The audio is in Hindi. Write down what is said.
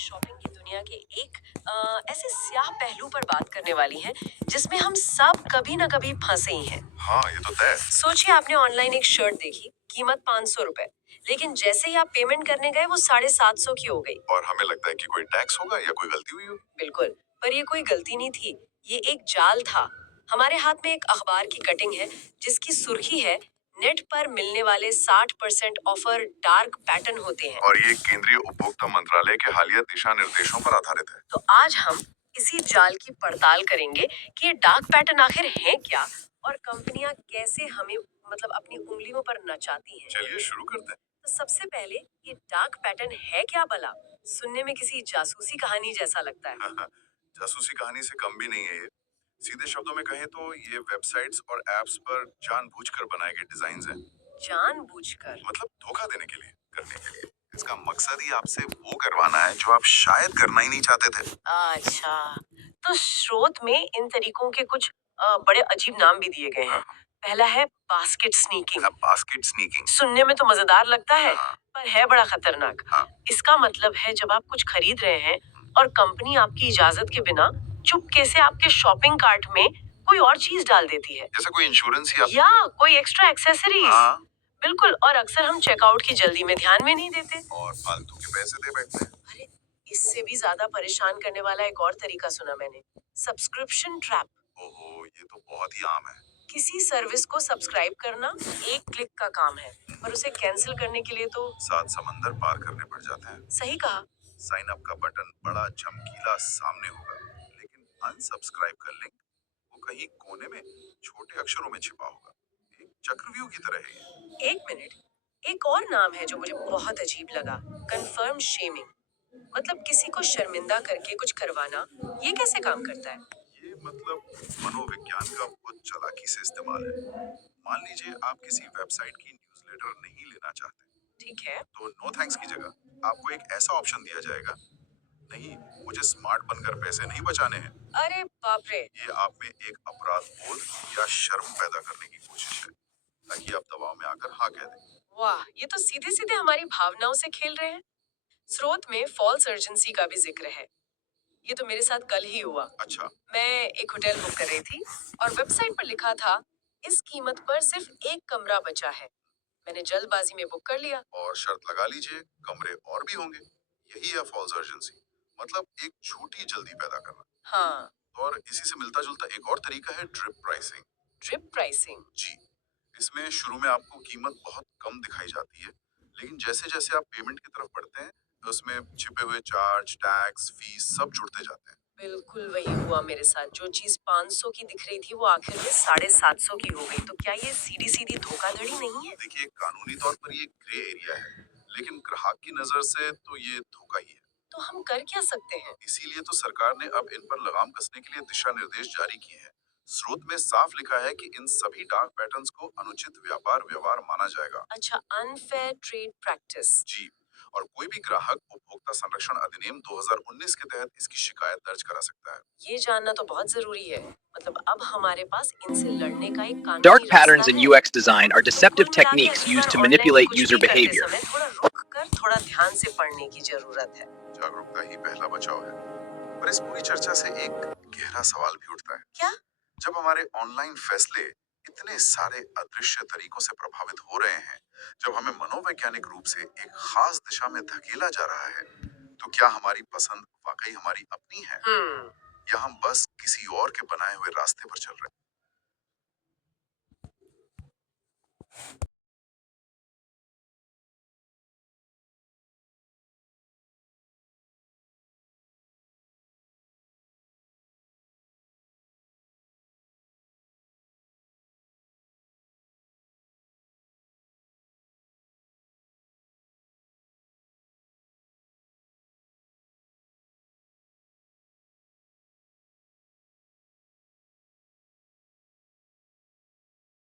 शॉपिंग की दुनिया के एक ऐसे स्याह पहलू पर बात करने वाली हैं जिसमें हम सब कभी ना कभी फंसे ही हैं। हाँ, ये तो तय। सोचिए आपने ऑनलाइन एक शर्ट देखी, कीमत 500 रुपए, लेकिन जैसे ही आप पेमेंट करने गए वो 750 की हो गई। और हमें लगता है कि कोई टैक्स होगा या कोई गलती हुई हो। बिल्कुल, पर ये कोई गलती नहीं थी, ये एक जाल था। हमारे हाथ में एक अखबार की कटिंग है जिसकी सुर्खी है, नेट पर मिलने वाले 60% ऑफर डार्क पैटर्न होते हैं। और ये केंद्रीय उपभोक्ता मंत्रालय के हालिया दिशा निर्देशों पर आधारित है। तो आज हम इसी जाल की पड़ताल करेंगे कि ये डार्क पैटर्न आखिर है क्या और कंपनियां कैसे हमें अपनी उंगलियों पर नचाती हैं। चलिए शुरू करते हैं। तो सबसे पहले, ये डार्क पैटर्न है क्या भला? सुनने में किसी जासूसी कहानी जैसा लगता है। जासूसी कहानी से कम भी नहीं है ये। सीधे शब्दों में कहें तो ये वेबसाइट्स और एप्स पर जानबूझकर बनाए गए डिजाइन हैं। जानबूझकर? मतलब धोखा देने के लिए, करने के लिए। इसका मकसद ही आपसे वो करवाना है जो आप शायद करना ही नहीं चाहते थे। अच्छा, तो स्रोत में इन तरीकों के कुछ बड़े अजीब नाम भी दिए गए हैं। पहला है बास्केट स्नीकिंग। Basket sneaking. सुनने में तो मजेदार लगता है, हाँ। पर है बड़ा खतरनाक। हाँ। इसका मतलब है जब आप कुछ खरीद रहे हैं और कंपनी आपकी इजाजत के बिना चुपके से आपके शॉपिंग कार्ट में कोई और चीज डाल देती है। जैसे कोई इंश्योरेंस या कोई एक्स्ट्रा एक्सेसरीज। हाँ। बिल्कुल, और अक्सर हम चेकआउट की जल्दी में ध्यान में नहीं देते। और फालतू के पैसे दे बैठते हैं। अरे, इससे भी ज्यादा परेशान करने वाला एक और तरीका सुना मैंने, सब्सक्रिप्शन ट्रैप। ओहो, ये तो बहुत ही आम है। किसी सर्विस को सब्सक्राइब करना एक क्लिक का काम है, पर उसे कैंसिल करने के लिए तो 7 समंदर पार करने पड़ जाते हैं। सही कहा। साइन अप का बटन बड़ा चमकीला सामने होगा, लेकिन अनसब्सक्राइब का लिंक वो कहीं कोने में छोटे अक्षरों में छिपा होगा। एक चक्रव्यूह की तरह है ये। एक मिनट, एक और नाम है जो मुझे बहुत अजीब लगा, कंफर्म शेमिंग। मतलब किसी को शर्मिंदा करके कुछ करवाना, ये कैसे काम करता है? ये मनोविज्ञान का बहुत चालाकी से इस्तेमाल है। मान लीजिए आप किसी वेबसाइट की न्यूज़लेटर नहीं लेना चाहते, ठीक है। तो नो थैंक्स की जगह आपको एक ऐसा ऑप्शन दिया जाएगा, नहीं, मुझे स्मार्ट बनकर पैसे नहीं बचाने हैं। अरे बाप रे। ये आप में एक अपराध बोध या शर्म पैदा करने की कोशिश है, ताकि आप दबाव में आकर हाँ कह दें। वाह, ये तो सीधे सीधे हमारी भावनाओं से खेल रहे हैं। स्रोत में फॉल्स अर्जेंसी का भी जिक्र है। ये तो मेरे साथ कल ही हुआ। अच्छा। मैं एक होटल बुक कर रही थी और वेबसाइट पर लिखा था, इस कीमत पर सिर्फ एक कमरा बचा है। मैंने जल्दबाजी में बुक कर लिया। और शर्त लगा लीजिए, कमरे और भी होंगे। यही है फॉल्स अर्जेंसी, मतलब एक झूठी जल्दी पैदा करना। हाँ। और इसी से मिलता जुलता एक और तरीका है ड्रिप प्राइसिंग। Drip pricing? जी, इसमें शुरू में आपको कीमत बहुत कम दिखाई जाती है, लेकिन जैसे जैसे आप पेमेंट की तरफ बढ़ते हैं, तो उसमें छिपे हुए चार्ज, टैक्स, फीस सब जुड़ते जाते हैं। बिल्कुल वही हुआ मेरे साथ। जो चीज 500 की दिख रही थी वो आखिर में 750 की हो गई। तो क्या ये सीधी सीधी धोखाधड़ी नहीं है? देखिए, कानूनी तौर पर ये ग्रे एरिया है, लेकिन ग्राहक की नजर से तो ये धोखा ही है। तो हम कर क्या सकते हैं? इसीलिए तो सरकार ने अब इन पर लगाम कसने के लिए दिशा निर्देश जारी किए हैं। स्रोत में साफ लिखा है कि इन सभी डार्क पैटर्न्स को अनुचित व्यापार व्यवहार माना जाएगा। अच्छा, अनफेयर ट्रेड प्रैक्टिस। जी, और कोई भी ग्राहक उपभोक्ता संरक्षण अधिनियम 2019 के तहत इसकी शिकायत दर्ज करा सकता है। ये जानना तो बहुत जरूरी है। अब हमारे पास इनसे लड़ने का एक कानूनी Dark रास्ता patterns in है। UX design are तो deceptive कुल मिला के techniques अगली used bar to online manipulate कुछ user भी करते behavior. समय थोड़ा रुक कर थोड़ा ध्यान से पढ़ने की जरूरत है। जागरूकता ही पहला बचाव है। पर इस पूरी चर्चा से एक गहरा सवाल भी उठता है। क्या? जब हमारे ऑनलाइन फैसले इतने सारे अदृश्य तरीकों से प्रभावित हो रहे हैं, जब हमें मनोवैज्ञानिक रूप से एक खास दिशा में धकेला जा रहा है, तो क्या हमारी पसंद वाकई हमारी अपनी है, या हम बस किसी और के बनाए हुए रास्ते पर चल रहे हैं?